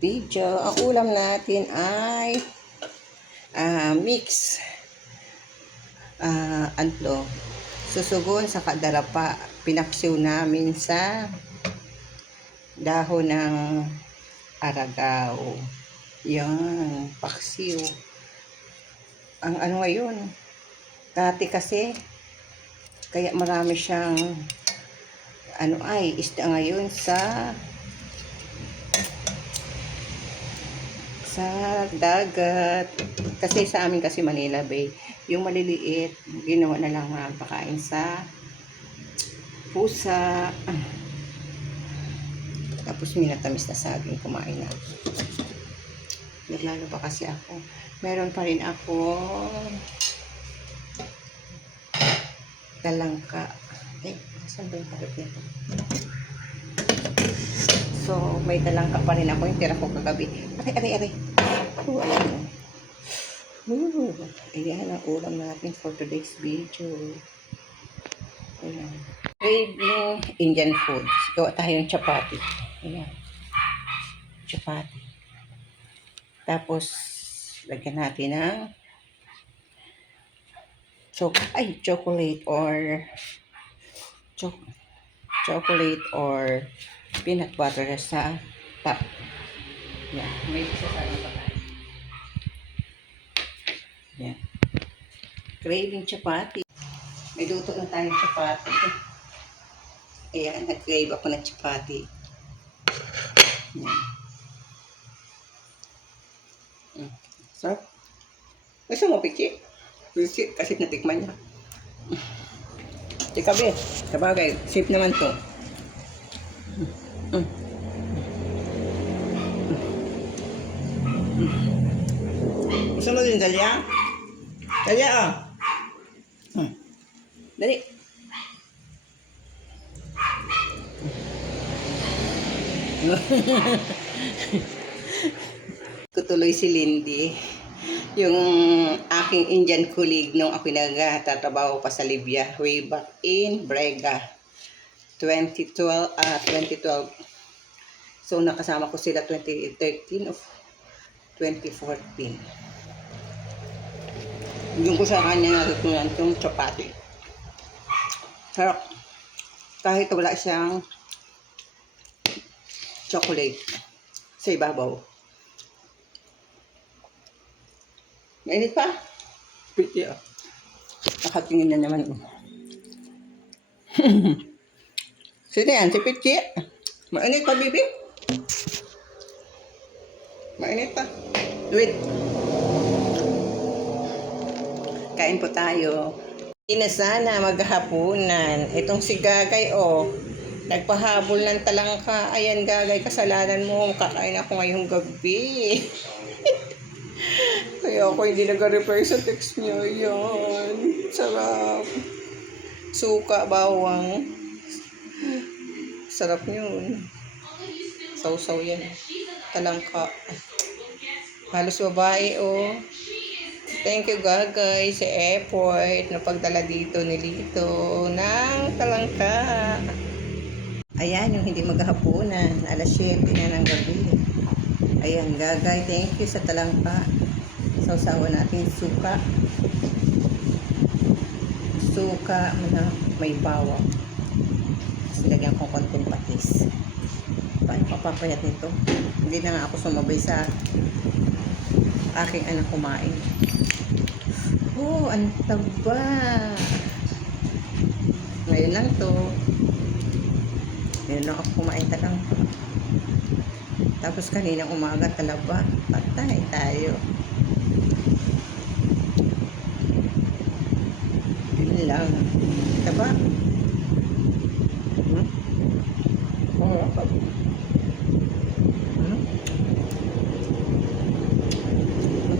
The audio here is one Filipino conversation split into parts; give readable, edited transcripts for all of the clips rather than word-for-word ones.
Video. Ang ulam natin ay mix susugon sa kadarapa. Pinaksiw namin sa dahon ng aragaw. Yan, paksiw. Ang ano ngayon, dati kasi, kaya marami siyang isda ngayon sa dagat. Kasi sa amin kasi Manila Bay, yung maliliit, ginawa na lang pakain sa pusa. Tapos minatamis na saging, kumain na. Naglalo pa kasi ako. Meron pa rin ako talangka. Saan ba yung parot nito? So, may talangka pa rin ako. Yung tira ko kagabi. Aray. Ayan ang ulam natin for today's video. Ayan. Craving Indian food. Gawa tayo ng chapati. Ayan. Chapati. Tapos, lagyan natin ng chocolate or peanut butter sa top. Yan. May isa sa ano pa tayo. Yan. Craving chapati. May luto na tayong chapati. Ayan, nag-crave ako ng chapati. Yan. Sarap. Gusto mo, Pichi? Pichi, kasi natikman niya. Tikabi, sabagay, safe naman to. Gusto mo din, Dalia? Dalia, Dali. Kutuloy si Lindy. Yung aking Indian colleague nung ako nagtatrabaho pa sa Libya way back in Brega 2012. So nakasama ko sila 2013 of 2014. Yung ko sa kanya natutunan itong chapati. Sarap. Kahit wala siyang chocolate sa ibabaw. Mainit pa? Pretty Nakatingin na naman. Sino yan? Si Pichi? Mainit pa, bibi? Mainit pa. Wait. Kain po tayo. Hindi na sana maghahaponan. Itong si Gagay, nagpahabol ng talangka. Ayan, Gagay, kasalanan mo. Kakain ako ngayong gabi. Kaya ako hindi nag-reply sa text niyo. Yan. Sarap. Suka, bawang. Sarap yun. Sausaw yan. Talangka. Halos babae, Thank you, Gagay, sa effort na pagdala dito ni Lito ng talangka. Ayan, yung hindi maghahaponan. Alas 7 na ng gabi. Ayan, Gagay, thank you sa talangka. Sausawan natin suka. Suka na may bawang. Silagyan ko konting patis. Paano papapayat nito? Hindi na nga ako sumabay sa aking anak kumain. Ang taba. Ngayon lang to. Ngayon lang ako kumain talangka. Tapos kaninang umaga talaba. Patay tayo. Yun lang. Taba.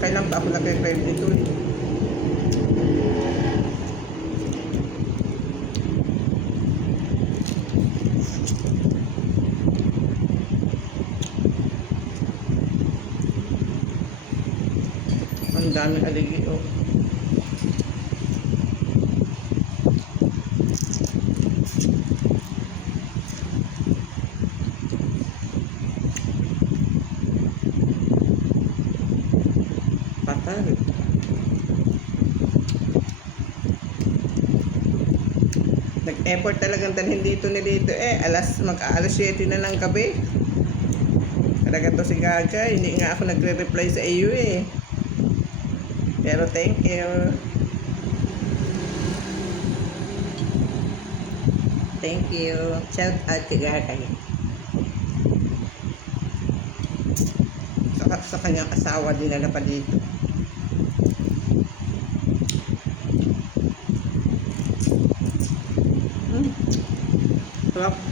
Kailan ba ako nag-revive dito? Ang daming aligi, mahal. Nag-effort talagang dalhin dito ni Lito mag-aalas 7 na ng gabi. Talaga to si Gaga, hindi nga ako nagre-reply sa iyo eh. Pero thank you. Thank you. Shout out kay Gaga. Sa kanyang asawa, dinala pa dito. Sarap.